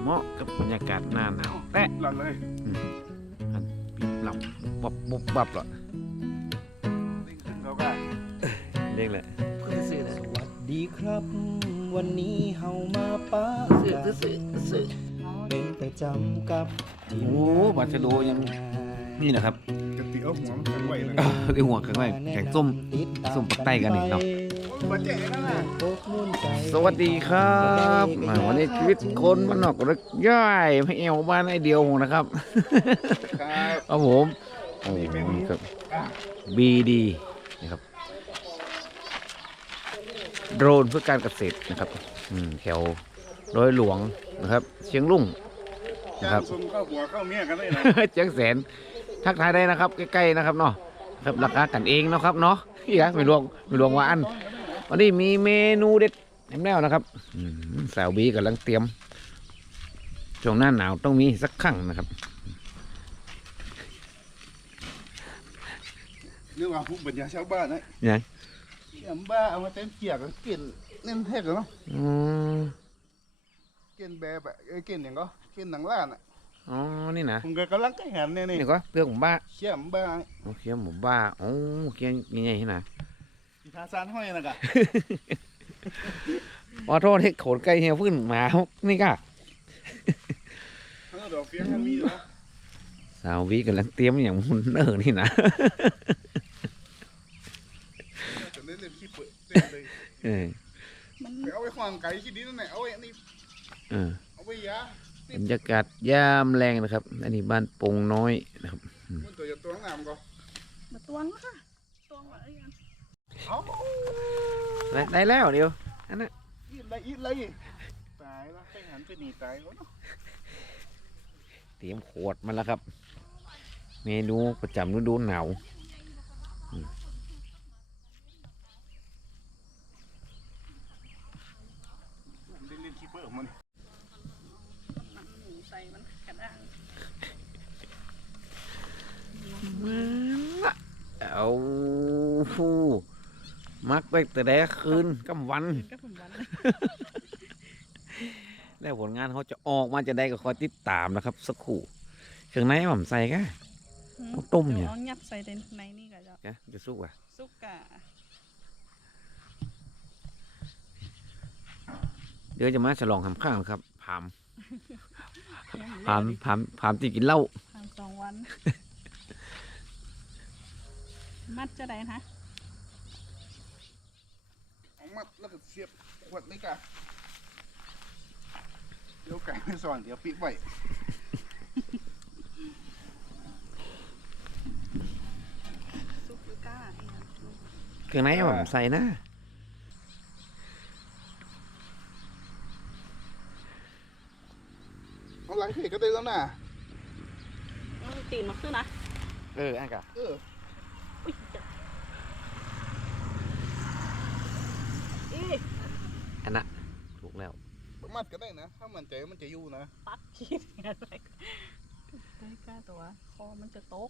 เหมาะกับบรรยากาศหน้าหนาวแตะหลังเลยอันปิบหลับบับบุบบับหรอดิ้งขึ้นเขาก็เรียกเลยสวัสดีครับ วันนี้เฮามาป้าเป็นประจำกับทีมโอ้บาชโดยังนี่นะครับกะติเอาหัวมันแข็งไหวเลยเรียกหัวแข็งไว้แข็งส้มปักใต้กันนี่เนาะมันเจ๋งนั่นน่ะสวัสดีครับวันนี้ชีวิตคนมันนอกรักย่อยไม่เอวบ้านไอเดียวนะครับครับครับผมโอ้โหครับบีดีนะครับโดรนเพื่อการเกษตรนะครับแถวร้อยหลวงนะครับ เชียงรุ่งนะคจ้ารับงซุ่มเข้าหัวเข้าเมียกันได้นะเชียงแสนทักทายได้นะครับใกล้ๆนะครับเนาะครับราคากันเองเนาะครับเนาะพี่ครับไม่ลวงว่าอันวันนี้มีเมนูเด็ดแหนมแล้วนะครับสาวบีกำลังเตรียมช่วงหน้าหนาวต้องมีสักครั้งนะครับเรื่องว่าผู้บรรยายชาวบ้านนะยังเกี่ยมบ้าเอามาเต็มเกียกกินเน้นแทกเนาะอ๋อกินแบบกินอย่างก็กินหนังล้านอ่ะอ๋อนี่นะผมก็กำลังก็เห็นเนี่ยนี่นี่ก็เพื่อนผมบ้าเขี่ยมบ้าโอเคหมูบ้าโอ้เคียงใหญ่ๆที่ไหนที่ทาซานห้อยนะกะขอโทษที่โขนไก่เฮียพื้นหมานี่ก็ทั้งดอกเฟี้ยงทั้งมีเนาะสาววีกำลังเตรียมอย่างมุนเนอร์นี่นะจะเล่นขี้เปิดเล่นเลยเออไปเอาไว้ขวางไก่ขี้ดินนั่นแหละเอาไว้นี่เออเอาไว้ยาบรรยากาศยามแรงนะครับ อันนี้บ้านปงน้อยนะครับมันตัวจะตัวน้ำก็มาตวงแล้วค่ะตวงมาเอ้ยเอาได้แล้วเดียวอันนั้นอีไรตายแล้วไปหันไปหนีตายแล้วเนาะเตรียมขวดมาแล้วครับ เมนูประจำฤดูหนาวเล่นคีเปอร์ของมันหมูใส่มันกระด้างเอาฟูมักไปแต่แดกคืนกำวันก็ผมวันแล้วผลงานเขาจะออกมาจะได้ก็คอยติดตามนะครับ สักครู่เครื่องในผมใส่ก็ เอาต้มเนี่ยเอายัดใส่ในนี่ก็จะจะสู้อ่ะซุกกะเดี๋ยวจะมาฉลองทำข้าวครับผามที่กินเหล้าทำ2 วัน มัดจะได้นะเอามัดแล้วก็เสียบขวดนี่กะเดี๋ยวไก่ไม่สอนเดี๋ยวปิดไว้ซุกหรือกะเครื่องในผมใส่นะเอาหลังเขยก็ได้แล้วนะตีนมาขึ้นนะอันกะอุ้ยจะอีอันน่ะถูกแล้วมัดก็ได้นะถ้ามันใจมันจะอยู่นะปัดขีดอะไรได้กล้าตัวคอมันจะตก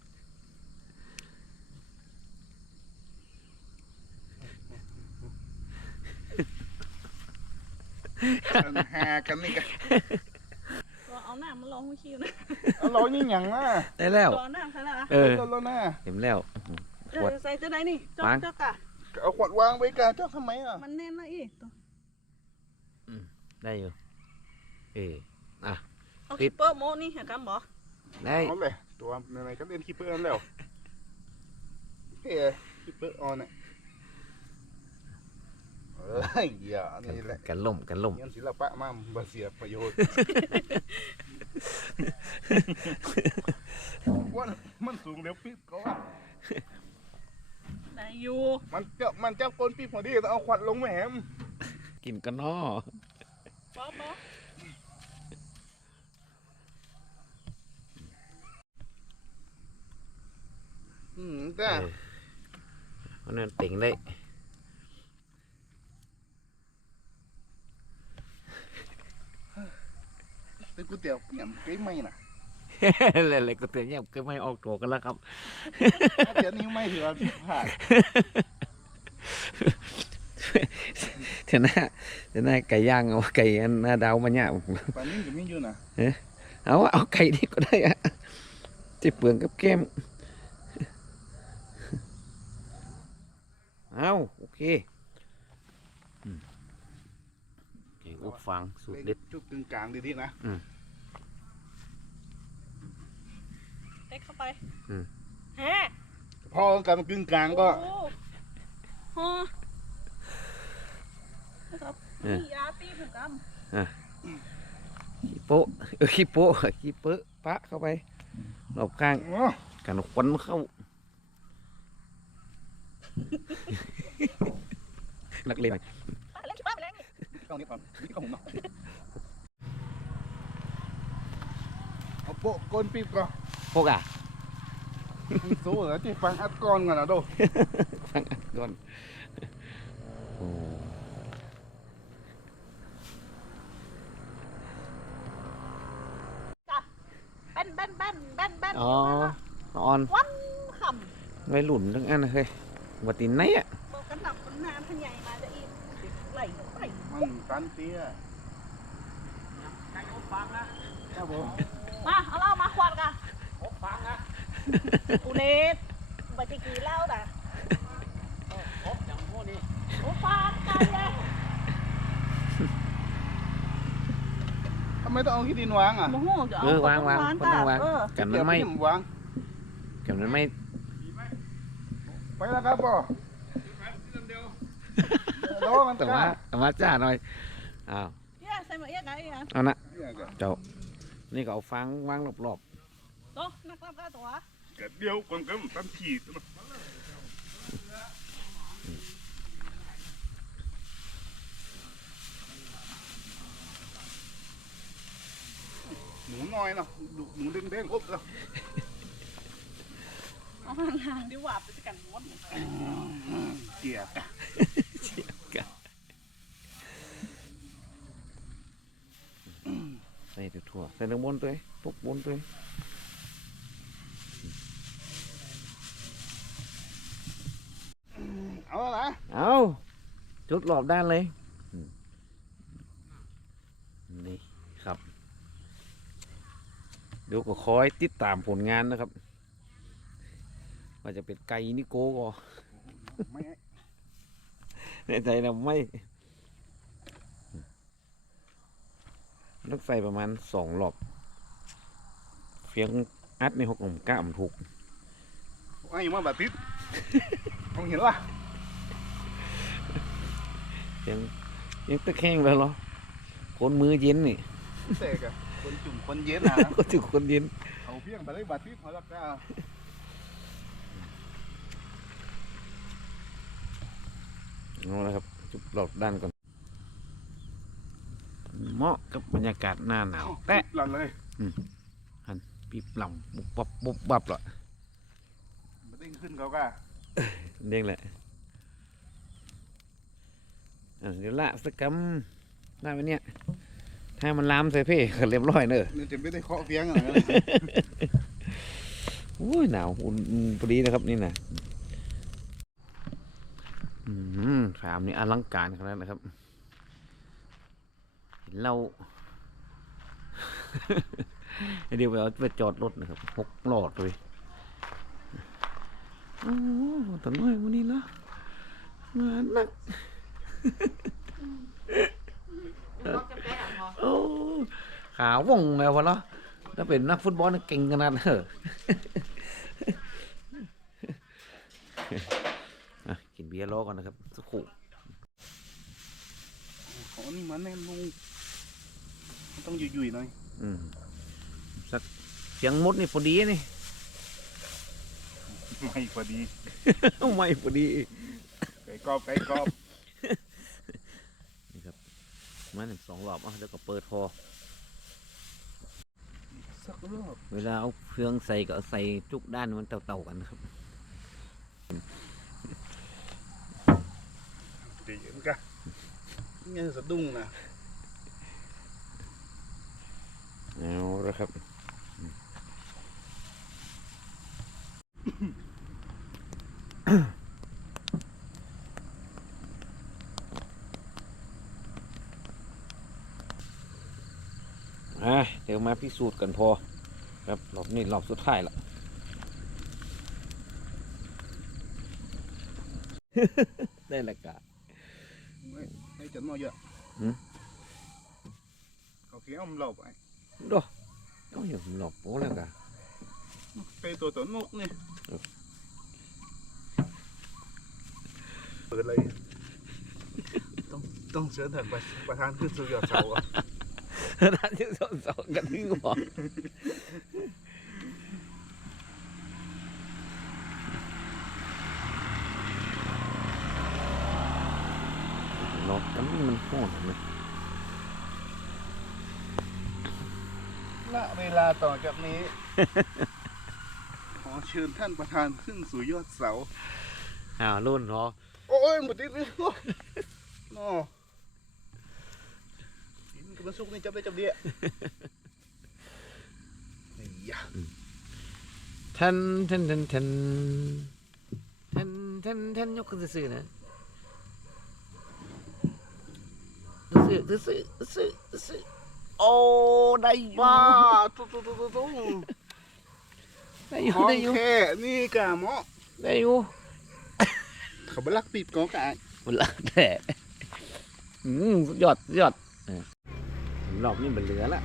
หากันนี่กะตัวเอาหน้ามาลองไม่คิวนะเอาเรานี่หยังนะได้แล้วตัวหน้าใช่ไหมแล้วนะเห็นแล้วขวดใส่จะได้นี่จอกวางจอกอะเอาขวดวางไว้กะเจ้าทำไมอ่ะมันแน่นละอีตัวได้อยู่อ่ะเอาปิคิดปเปอร์โมนี่เห็นกันบอได้เอาเลยตัวไหนๆก็เล่นคีเปอร์นั่นแล้วเฮ้ยคีเปอร์ออนอ่ะอย่านี่แหละกันล่มเงินศิลปะมาบ่เสียประโยชน์ ว่ามันสูงเดี๋ยวปิ๊บก็ว่าได้อยู่มันเจ้าก้นปิ๊บพอดีต้องเอาขวัดลงแหมกินกันนอป๊อปป๊อปจ้าเพราะนั้นติ่งได้เป็นก๋วยเตี๋ยวเปี่ยมเก้ไม่น่ะเลยก็เตือนเนี่ยก็ไม่ออกตัวกันแล้วครับเดี๋ยวนี้ไม่ถือว่าผิดพลาดเดี๋ยวนะไก่ย่างเอาไก่อันหน้าดาวมาเนี่ยปลานิ่มก็มีอยู่นะเอาไก่นี่ก็ได้อะที่เปลืองกับแก้มเอาโอเคไก่อบฟางสูตรเด็ดจุดกึ่งกลางดีๆนะเต็กเข้าไปอืมแฮะพอกันกึ่งกลางก็โอ้โหนะครับมียาตีผูกกขี้โป๊ะขี้โป๊ะขี้เป๊ะปะเข้าไปรอบข้างโอ้กันควันเข้า นักเลงำเล่นป้าไปเล่นเข้านี้ก่อนนี่ก็ผมเนาะเอาโปะก้นปีบก่อนพวกอ่ะมันสู้เหรอที่ฟังอัดก้อนก่อนนะโดฟังอัดก่อนโอ้แบนอ๋อออนวันขไว้หลุนทั้งอันนะเฮ้ยวัตินไหนอ่ะำบอกกันหนักคนนานพญายมาจะอีกไหลไหลมันตันเตี้ยครับผมมาเอาเหล้ามาขวดกันกูเน็ตไปจะกี่เหล้าแต่โอ้ฟังกันเลยทำไมต้องเอาขี้ดินวางอ่ะโมโหจะเออวางคนนั่งวางกันมันไม่เดี๋ยววางกันมันไม่ไปแล้วครับพ่อรอมันแต่ว่าจ้าหน่อยอ้าวเนี่ยใส่มาเอี้ยไงอ่ะเอานะเจ้านี่ก็เอาฟางวางรอบโต๊ะนักรับได้ตัวเดี๋ยวก่อนก็ตั้งขีดหนูน้อยเนาะหนูเด้งๆอบแล้วเอาห่างๆดีกว่าไปกันมดเกียร์ใส่ถั่วใส่น้ำบนตัวทุกบนตัวเอาละเอาจุดรอบด้านเลยนี่ครับเดี๋ยวก็คอยติดตามผลงานนะครับว่าจะเป็นไก่นิโก้ก็ไม่ในใจนะไม่ต้องใส่ประมาณ2 รอบเฟียงอัดใน6 ก้ามถูกไอ้มาแบบติดมองเห็นป่ะยังตะแคงแล้วเหรอคนมือเย็นนี่เสกอะคนจุ่มคนเย็นนะก็ถึงคนเย็นเอาเพียงไปเลยบาดติดเขาลักได้เอาละครับจุดรอบด้านก่อนเหมาะกับบรรยากาศหน้าหนาวแตะหลันเลยปีบลำบุบบับบุบบับเหรอมันเด้งขึ้นเขาก็เด้งแหละเดี๋ยวละสักกำได้ไหมเนี่ยถ้ามันลามใส่เพ่ก็เรียบร้อยเนอะเนี่ยจะไม่ได้เคาะเพียงอะไรโอ้ยหนาวอุ่นพอดีนะครับนี่นะฟาร์มนี้อลังการขนาดนั้นนะครับเห็นเรา เดี๋ยวไปจอดรถนะครับ6 หลอดเลยโอ้ตัวน้อยวันนี้ละมานัก โอ้ขาวว่องแล้ววะเนาะถ้าเป็นนักฟุตบอลเก่งขนาดนั้นเหรอ กินเบียร์รอก่อนนะครับสักครู่ของนี่มันแน่นลงมันต้องยุ่ยๆหน่อยสักเสียงมดนี่พอดีนี่ไม่พอดีไม่พอดีไก่กรอบไก่กรอบนี่ครับมา2 รอบแล้วก็เปิดพอสักรอบเวลาเอาเครื่องใส่ก็เอาใส่ทุกด้านมันเต่าๆกันนะครับดีเหมือนกันเนี่ยสะดุ้งนะเอาละครับเดี๋ยวมาพิสูจน์กันพอครับรอบนี้รอบสุดท้ายละ ได้ละกะไอ้จันมอเยอะหืมเขาเคี้ยวมันหลบไอ้ดูเอาอยู่หลบโป้แล้วกะไปตัวนกนี่เปิดเลยต้องเชิญท่านประธานขึ้นสู่ยอดเสาอ่ะท่านที่สองกันถึงบอกนกกันมันโหดเลยณเวลาต่อจากนี้ ขอเชิญท่านประธานขึ้นสู่ยอดเสารุ่นเหรอโอ้ยหมดติดเลยโอ้ยนอกินกับมันสุกนี่จับได้จับเดียนี่ยะทันยกขึ้นซื่อๆนะซื่อโอ้ได้อยู่ว้าตุ๊ได้อยู่ของได้อยู่แค่นี่กะหมอได้อยู่เขาบลักปิดกอกะมันละแต่สุดยอดรอบนี้มันเหลือละ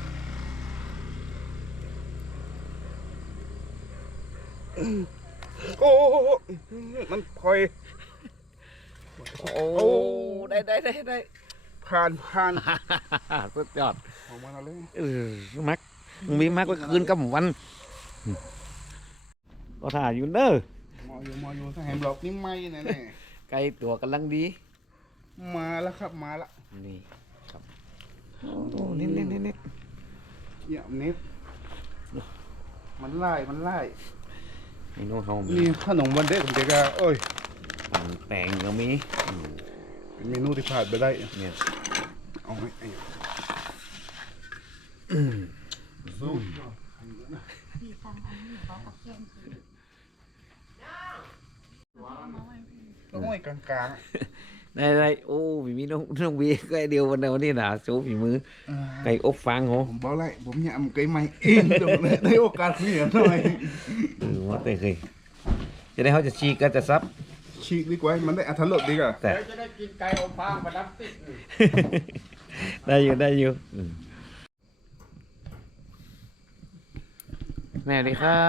โอ้มันคอยโอ้ได้ผ่านสุดยอดออกมาแล้วเลยมักมึงมีมักไว้คืนกับวันก็ถ่ายอยู่เด้อมออยู่ถ้าแหมหลอกนี่ไม่แน่ไกลตัวกำลังดีๆมาแล้วครับมาแล้วนี่ครับโอ้นิดเยี่ยมนิดมันไล่เมนูเขามีนี่ขนมวันเด็กผมเด็กอะเอ้ยปั่นแตงก็มีเป็นเมนูที่ผ่านไปได้เนี่ยเอาไหมสู้ต้องไว้กลางได้โอ้มีน้องบีก็ไอเดียววันนี้นะโชว์ฝีมือๆไก่อบฟางโหผมบอกเลยผมยำไก่ไม้เองเดี๋ยวได้โอกาสเสียหน่อยว่าแต่เคยจะได้เขาจะฉีกก็จะซับฉีกดีกว่ามันได้อรรถรสดีกว่าแต่จะได้กินไก่อบฟางประดับติดได้อยู่แม่ดีครับ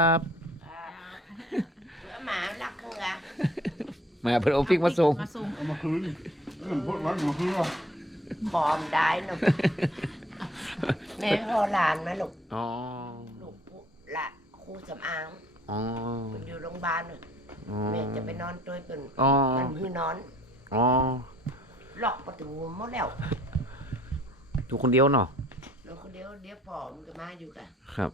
หมาลักเงือมาเพิ่นเอาพริกมาส่งเอามาคืนพวกร้านมาคืนหรอปลอมได้หนูแม่พ่อหลานมาลูกอ๋อลูกละครูสำอางอ๋อมันอยู่โรงพยาบาลน่ะอ๋อแม่จะไปนอนตัวเป็นอ๋อมันคือนอนอ๋อล็อกประตูหมดแล้วอยู่คนเดียวเนาะแล้วคนเดียวพ่อมันก็มาอยู่กันครับ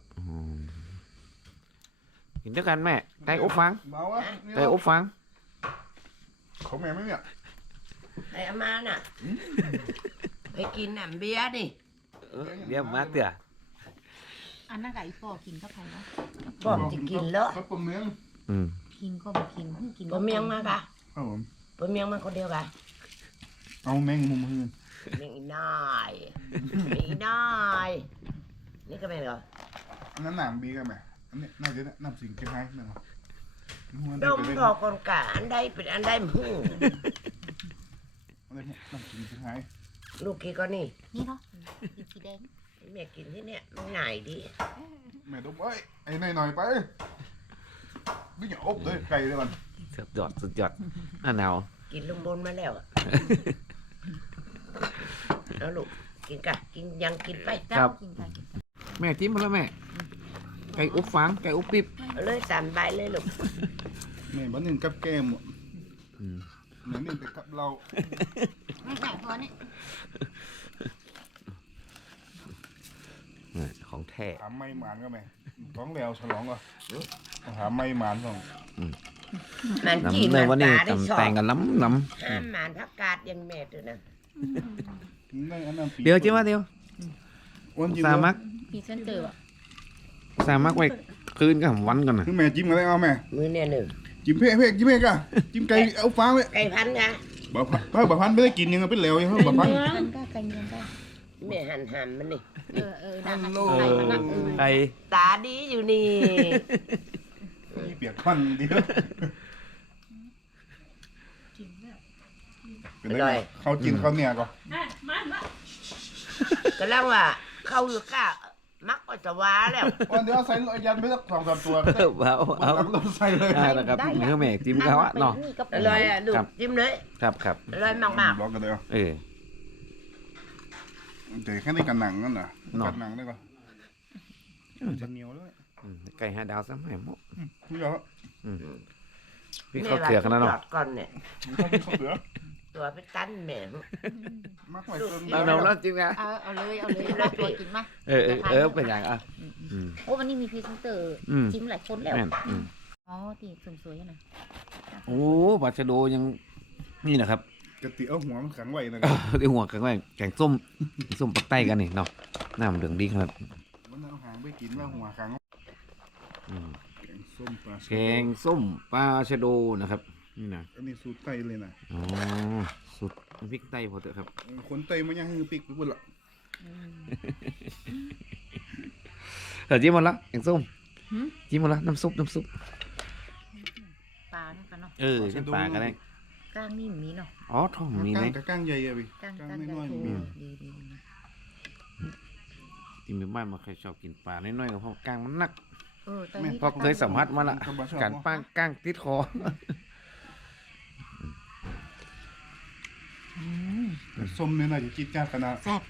กินด้วยกันแม่ไก่อบฟางเมาวะไก่อบฟางของแม่ไม่เนี่ยไอ้อามาน่ะไปกินน้ำเบียร์ดิเดี๋ยวมาเตืออันนั้นกับอีปอกินก็ไปเนาะพ่อจะกินเลอะครับผมเมียงกินก็มากินเพิ่งกินปเมียงมาค่ะครับผมปเมียงมาคนเดียวกันเอาแมงมุมคืนเมียงอีน้อยเมียงอีน้อยนี่ก็ไม่เหรออันนั้นหนามบีกันไหมอันนี้น่าจะน้ำสิงเชียงไฮ้นั่นหรอดมพอคนกะอันใดเป็นอันใดมึงอันนี้น้ำสิงเชียงไฮ้ลูกกี่ก็นี่นี่เนาะสีแดงแม่กินที่เนี่ยมันง่ายดีแม่ดมเอ้ยไอ้หน่อยไปไม่อย่าอบเลยไก่เลยมันสุดยอดหน้าหนาวกินลงบนมาแล้วอะแล้วลูกกินกะกินยังกินไปกินไปกินไปแม่จิ้มมาแล้วแม่ไก่อบฟางไก่อบปิ๊บเอาเลยสามใบเลยลูกแม่บ้านนึงกับแก้มเหมือนนึงแต่กับเราไม่ใส่พอนี่ของแท้ถามไม่หมานก็แม่ท้องแล้วฉลองก็ถามไม่หมานส่งมันจีนน้ำเนมัยนวันนี้ปลาได้ชอตำแต่งบกันล้ำห้ามหมานผักกาดยังแม่ตัวนะเดี๋ยวจิ้มมาเดี๋ยววันจิ้มสามักพรีเซนเตอร์อ่ะสามักไว้คืนกับวันก่อนนะคือแม่จิ้มอะไรเอาแม่มือเนี่ยหนึ่งจิ้มเพ่จิ้มเพ่กะจิ้มไก่เอาฟ้าไว้ไก่พันธุ์นะบ่พันไม่ได้กินยังเป็นเหลวยังบ่พันกันก็กันกันก็แม่หันหันมันนี่นะฮัลโหลใครมานั่งไก่ตาดีอยู่นี่นี่เปียกพันดีเด้อเป็นไงเขากินเขาเนี่ยก่อนกำลังว่าเข้าอยู่ก้ามักก็จะว้าแล้ววันเดียวใส่ยันไปสัก2-3ตัวก็ได้เอาหลังเราใส่เลยนะครับเนื้อแม่จิ้มเขาอะเนาะอร่อยอ่ะดูจิ้มเลยครับอร่อยมากล็อกกันเลยเออแต่แค่นี้กันหนังนั่นน่ะกันหนังได้ก่อนจะเหนียวด้วยไก่5 ดาวซะไหมหมดพี่เหรอๆพี่เขาเกลือกันแล้วเนาะจอดก่อนเนี่ยเขาเหลือตัวไปตั้นแม่มักไว้เติมเราจิ้มกันเอาเลยเราตัวกินมาเป็นอย่างอ่ะโอ้วันนี้มีพรีเซนเตอร์จิ้มหลายคนแล้วแม่นอ๋อที่สวยๆนะโอ้ปลาชะโดยังนี่นะครับกะติเอาหัวมันขังไว้นะที่หัวกันไว้แกงส้มปักใต้กันนี่เนาะน้ำเหลืองดีครับมันเอาหางไปกินว่าหัวขังแกงส้มปลาแกงส้มปลาชะโดนะครับนี่นะอันนี้สูตรไต้เลยนะอ๋อสุดพริกไต้พอเถอะครับคนไต้มันยังฮือปิกไปพุ่นละเออจิ้มหมดละแกงส้มจิ้มหมดละน้ำซุปปลาเนี่ยกันเนาะเส้นปลากันได้กล้างนี่มีเนาะอ๋อท้องมีไหมกะก้างใหญ่อะพี่กล้างก้างกล้างน้อยถูๆมีดีที่มีบ้านมาใครชอบกินปลาน้อยๆก็เพราะกล้างมันหนักตอนนี้เพราะเคยสัมผัสมาละการป้างกล้างติดคอส้มเนี่ยน่าจะจิตจ้าขนาดแซ่บ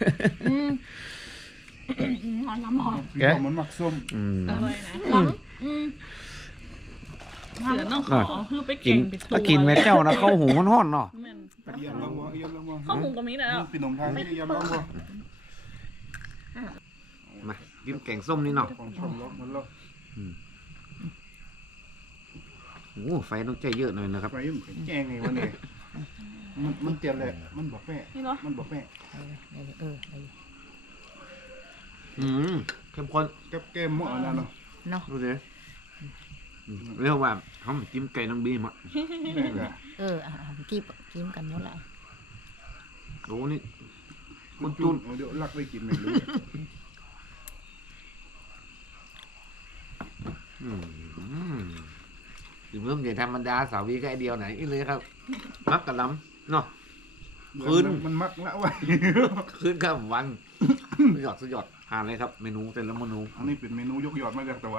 หอมน้ำหอมพี่บอกมันหมักส้มเสือน้องขอคือไปกิเก่นงไปตัวถ้ากินแม่เจ้านะเข้าหูมันห้อนเนาะแม่นเยี่ยมลองบ่เยี่ยมลองบ่ข้าวหมูกับมีแล้วพี่หนุ่มทางนี่เยี่ยมลองบ่มาจิ้มแกงส้มนี่เนาะของชมล็อกมันล็อกโอ้ไฟต้องใจเยอะหน่อยนะครับไปแจ้งไงวะเนี่ยมันเตียนแหละมันบอกแม่นี่เนาะมันบอกแม่เข้มข้นกับแก้มหม้อนั่นเนาะเนาะดูสิเรียกว่าเขาจิ้มไก่น้องบีมอ่ะแม่ก็กินกันหมดละโอ้นี่มันจุนเดี๋ยวลักไปกินไม่รู้ถึงเริ่มใหญ่ธรรมดาสาววีก็ไอเดียวไหนอีเลยครับ มักกะล้ำเนาะ คืนมันมักละไว้ขึ้นข้ามวันสุดยอดทานเลยครับ เมนูแต่ละเมนูอันนี้เป็นเมนูยกยอดมาจากตัว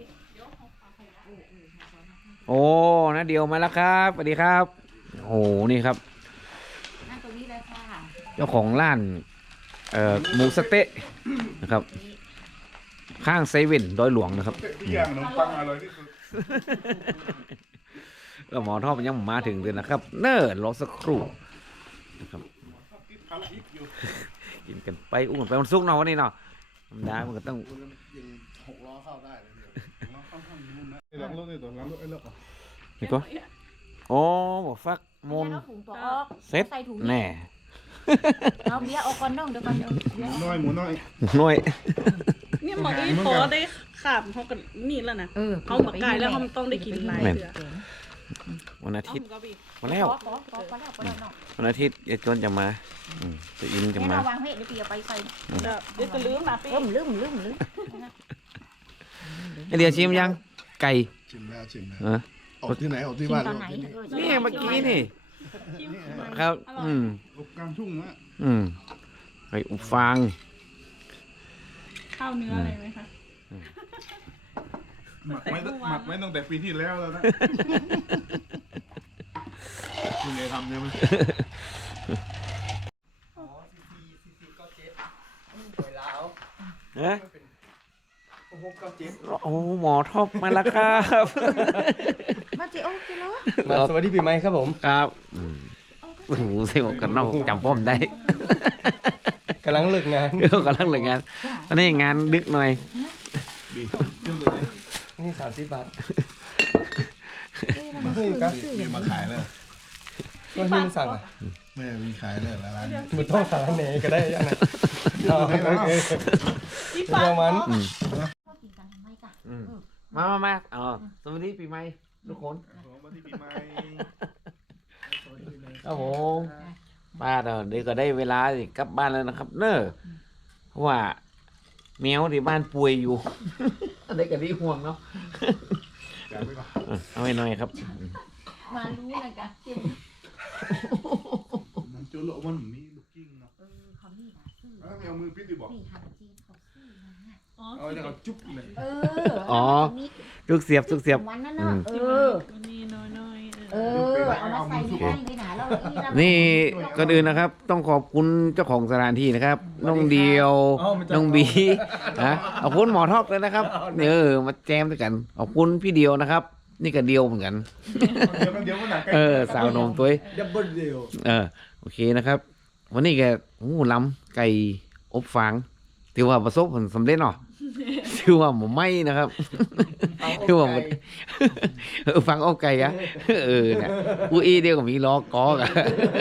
โอ้นะเดียวมาแล้วครับสวัสดีครับ โอ้นี่ครับนั่งตรงนี้เลยค่ะเจ้าของร้านหมูสะเต๊ะนะครับ ข้างเซเว่นดอยหลวงนะครับพี่ย่างขนมปังอร่อยที่สุดแล้วหมอทอดยังมาถึงเลยนะครับ เนิ่รอสักครู่นะครับกินกันไปอุ้มกันไปมันซุกเนาะวันนี้เนาะธรรมดามันก็ต้องหลังรถนี่ตัวหลังรถไอ้เลิกนี่ก็โอ้บอกฟักมนเอาถุงตัวออกเซ็ตใส่ถุงแน่เอาเบียร์ออกก่อนน้องเดี๋ยวก่อนเดี๋ยวหมูน้อยหมูน้อยหน่วยเนี่ยหมออีพอได้ขาบเขากันนี่แล้วนะเขาหมักไก่แล้วเขาต้องได้กินหลายเสือวันอาเอาทิตหย์มูกระบี่มาแล้วขอแล้วเนาะวันอาทิตย์ยายจนจะมาจะอินจะเนี่ยมาเราวางให้เดี๋ยวพี่เอาไปใส่เดี๋ยวจะลืมนะพี่ลืมไอเดียชิมยังไก่ชิมแล้วชิมแล้วเออออกที่ไหนออกที่กินบ้านตอนไหนนี่เมื่อกี้นี่ครับอบกลางทุ่งนะไก่อบฟางข้าวเนื้ออะไรไหมคะหมักไว้ตั้งแต่ปีที่แล้วแล้วนะคุณเลยทำใช่ไหมฮะโอ้หมอทอบมาแล้วครับมาเจโอเคแล้วมาสวัสดีปีใหม่ครับผมครับโอ้โหเสียงกันนอกจำป้อมได้กำลังเลิกงานเดี๋ยวกำลังเลยงานตอนนี้งานดึกหน่อยนี่30 บาทมาให้กันมีมาขายเลยก็ที่มันสั่งอ่ะแม่มีขายเลยร้านนี้มันต้องสารเนก็ได้ยังไงที่ฟ้าประมาณกินกันทำไมกันมาอ๋อสวัสดีปีใหม่ทุกคนของมาที่ปีใหม่ครับผมป้าเดี๋ยวก็ได้เวลาสิกลับบ้านแล้วนะครับ เนอะเพราะว่าแมวที่บ้านป่วยอยู่ อะไรก็ดีห่วงเนาะ เอาไว้หน่อยครับมารู้เลยกันเจ็บมันจะโลมันมีลูกกิ้งเนาะเขานี่นะซื้อเอามือปิดดิบอกนี่ทำจีนเขาซื้อมาอ๋อเอาแล้วก็จุ๊บเลยอ๋อ ลูกเสียบลูกเสียบวันนั้นเนาะนี่น้อยๆเอามาใส่ในไว้หนาแล้วอีแล้วนี่ก่อนอื่นนะครับ ต้องขอบคุณเจ้าของสถานที่นะครับ น้องเดียว น้องบีนะขอบคุณหมอทอกเลยนะครับมาแจมด้วยกันขอบคุณพี่เดียวนะครับ นี่ก็เดียวเหมือนกันเดี๋ยวมันหนักสาวนมตัวดับเบิลเดียวโอเคนะครับ วันนี้แกล้ำไก่อบฟางถือว่าประสบผลสำเร็จเนาะถือว่าหมูไหม้นะครับถือว่ามันฟังอบไก่อะเนี่ยอูอีเดียวกับมีล้อกอกอะ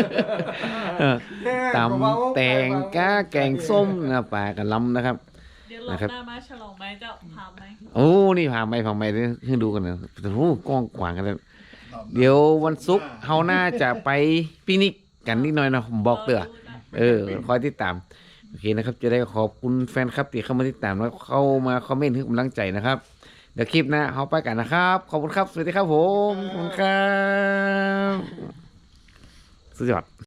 ตำแตงก้าแกงส้มนะปลากับล้ำนะครับเดี๋ยวรอบหน้ามาฉลองไหมเจ้าพาไหมโอ้นี่พาไปให้ดูกันนะโอ้โหกว้างขวางกันเลยเดี๋ยววันศุกร์เฮาน่าจะไปปิกนิกกันนิดหน่อยนะผมบอกเด้อคอยติดตามโอเคนะครับ จะได้ขอบคุณแฟนครับที่เข้ามาติดตามแล้วเข้ามาคอมเมนต์ให้กำลังใจนะครับ เดี๋ยวคลิปหน้าเฮาไปกันนะครับ ขอบคุณครับ สวัสดีครับผมขอบคุณครับสุดยอด